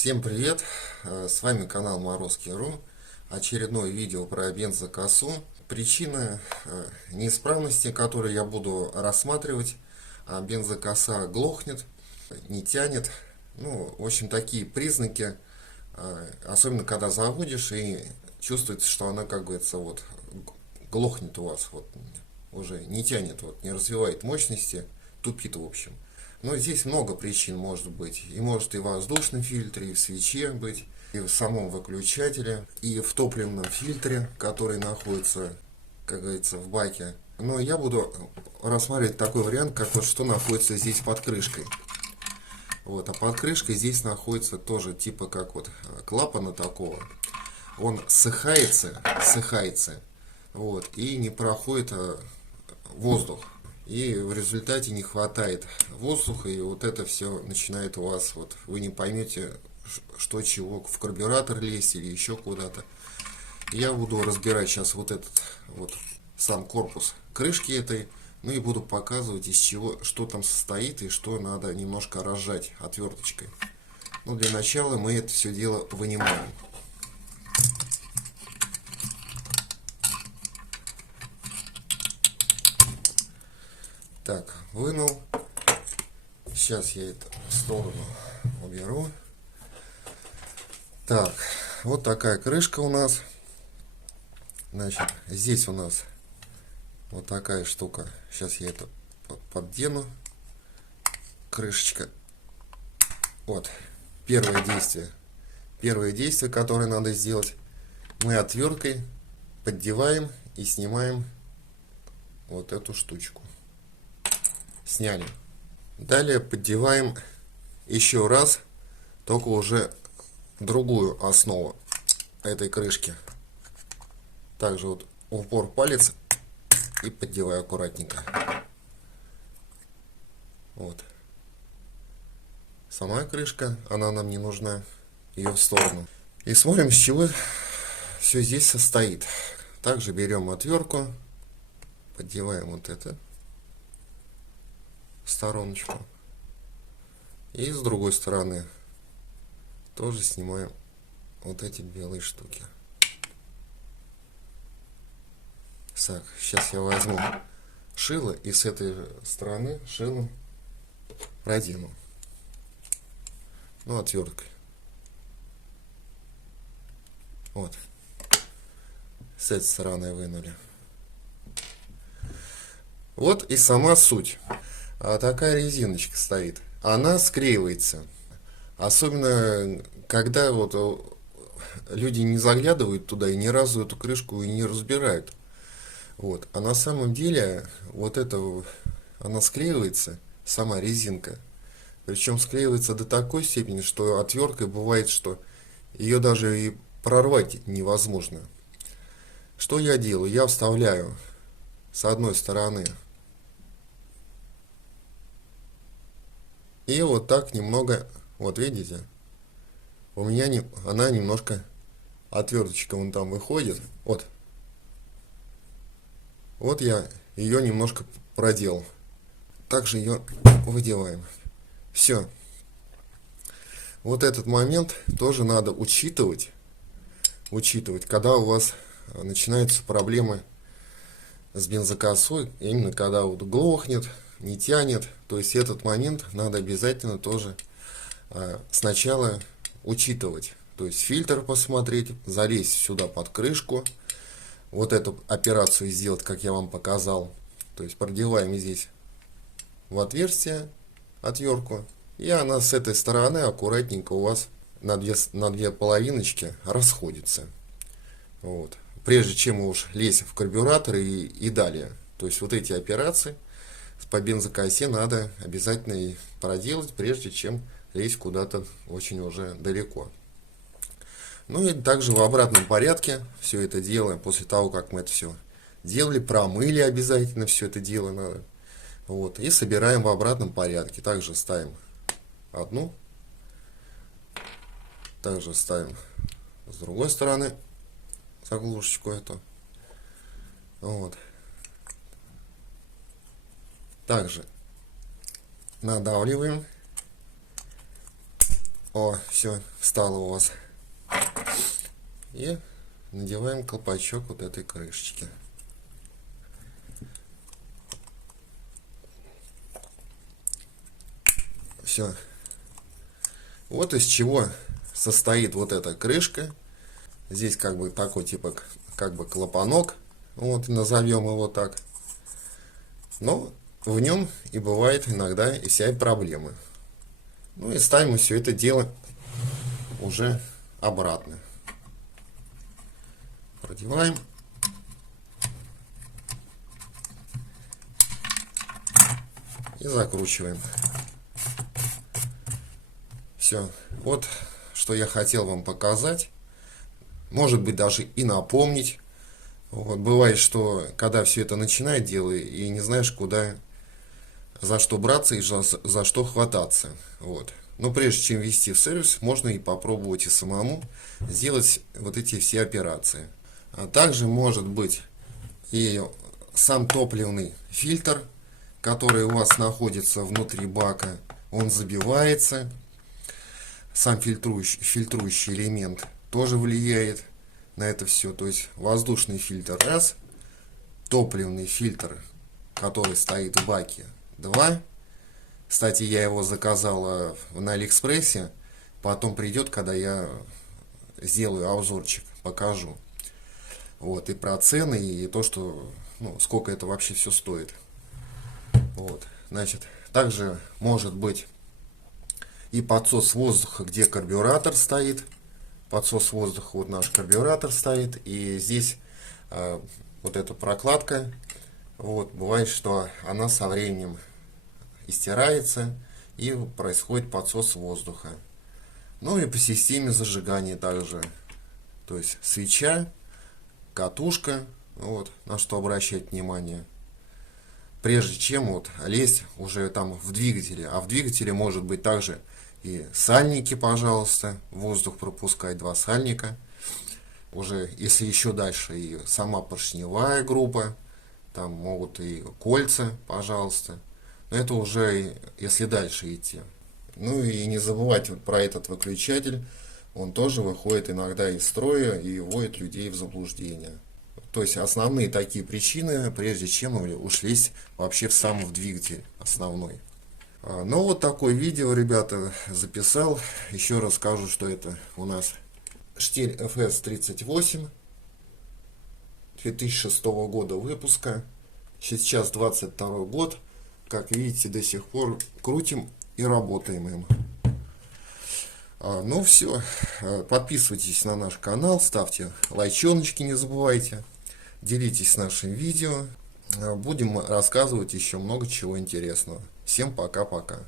Всем привет! С вами канал Морозки.ру. Очередное видео про бензокосу. Причина неисправности, которую я буду рассматривать. Бензокоса глохнет, не тянет. Ну, в общем, такие признаки, особенно когда заводишь и чувствуется, что она, как говорится, вот глохнет у вас, вот уже не тянет, вот не развивает мощности, тупит в общем. Но здесь много причин может быть. И может и в воздушном фильтре, и в свече быть, и в самом выключателе, и в топливном фильтре, который находится, как говорится, в баке. Но я буду рассматривать такой вариант, как вот что находится здесь под крышкой. Вот, а под крышкой здесь находится тоже типа как вот клапана такого. Он ссыхается, вот, и не проходит воздух. И в результате не хватает воздуха, и вот это все начинает у вас, вот вы не поймете, что чего, в карбюратор лезть или еще куда-то. Я буду разбирать сейчас вот этот вот сам корпус крышки этой, ну и буду показывать, из чего, что там состоит и что надо немножко разжать отверточкой. Ну, для начала мы это все дело вынимаем. Так, вынул. Сейчас я это в сторону уберу. Так, вот такая крышка у нас. Значит, здесь у нас вот такая штука. Сейчас я это поддену. Крышечка. Вот. Первое действие. Первое действие, которое надо сделать. Мы отверткой поддеваем и снимаем вот эту штучку. Сняли. Далее поддеваем еще раз, только уже другую основу этой крышки. Также вот в упор палец и поддеваю аккуратненько. Вот. Сама крышка, она нам не нужна, ее в сторону. И смотрим, с чего все здесь состоит. Также берем отвертку, поддеваем вот это стороночку, и с другой стороны тоже снимаем вот эти белые штуки. Так, сейчас я возьму шило и с этой стороны шилом продену, ну, отверткой. Вот, с этой стороны вынули. Вот и сама суть. Такая резиночка стоит. Она склеивается. Особенно, когда вот люди не заглядывают туда и ни разу эту крышку и не разбирают. Вот. А на самом деле, вот это, она склеивается, сама резинка. Причем склеивается до такой степени, что отверткой бывает, что ее даже и прорвать невозможно. Что я делаю? Я вставляю с одной стороны и вот так немного, вот видите, у меня она немножко, отверточка вон там выходит, вот я ее немножко проделал. Также ее выдеваем. Все. Вот этот момент тоже надо учитывать, когда у вас начинаются проблемы с бензокосой, именно когда вот глохнет, не тянет. То есть этот момент надо обязательно тоже сначала учитывать. То есть фильтр посмотреть, залезть сюда под крышку, вот эту операцию сделать, как я вам показал. То есть продеваем здесь в отверстие отвертку, и она с этой стороны аккуратненько у вас на две половиночки расходится. Вот. Прежде чем уж лезть в карбюратор и далее. То есть вот эти операции по бензокосе надо обязательно проделать, прежде чем лезть куда-то очень уже далеко. Ну и также в обратном порядке все это делаем. После того, как мы это все делали, промыли обязательно все это дело надо. Вот. И собираем в обратном порядке. Также ставим одну. Также ставим с другой стороны заглушечку эту. Вот. Также надавливаем О, все, встало у вас. И надеваем колпачок вот этой крышечки. Все. Вот из чего состоит вот эта крышка. Здесь как бы такой типа как бы клапанок. Вот, назовем его так. Но в нем и бывает иногда и вся проблемы. Ну и ставим все это дело уже обратно. Продеваем. И закручиваем. Все. Вот что я хотел вам показать. Может быть, даже и напомнить. Вот, бывает, что когда все это начинает делать, и не знаешь, куда, за что браться и за что хвататься. Вот. Но прежде чем ввести в сервис, можно и попробовать и самому сделать вот эти все операции. А также может быть и сам топливный фильтр, который у вас находится внутри бака. Он забивается. Сам фильтрующий элемент тоже влияет на это все. То есть воздушный фильтр раз, топливный фильтр, который стоит в баке, два. Кстати, я его заказал на Алиэкспрессе. Потом придет, когда я сделаю обзорчик, покажу. Вот, и про цены, и то, что, ну, сколько это вообще все стоит. Вот, значит, также может быть и подсос воздуха, где карбюратор стоит. Подсос воздуха, вот наш карбюратор стоит. И здесь вот эта прокладка. Вот, бывает, что она со временем истирается и происходит подсос воздуха. Ну и по системе зажигания также. То есть свеча, катушка. Вот, на что обращать внимание. Прежде чем вот лезть уже там в двигателе. А в двигателе может быть также и сальники, пожалуйста, воздух пропускать, два сальника. Уже, если еще дальше, и сама поршневая группа, там могут и кольца, пожалуйста. Но это уже, если дальше идти. Ну и не забывать вот про этот выключатель. Он тоже выходит иногда из строя и вводит людей в заблуждение. То есть основные такие причины, прежде чем ушлись вообще в сам двигатель основной. Ну вот такое видео, ребята, записал. Еще раз скажу, что это у нас штиль FS38 2006 года выпуска. Сейчас 22 год. Как видите, до сих пор крутим и работаем им. Ну все, подписывайтесь на наш канал, ставьте лайчоночки, не забывайте. Делитесь нашим видео. Будем рассказывать еще много чего интересного. Всем пока-пока.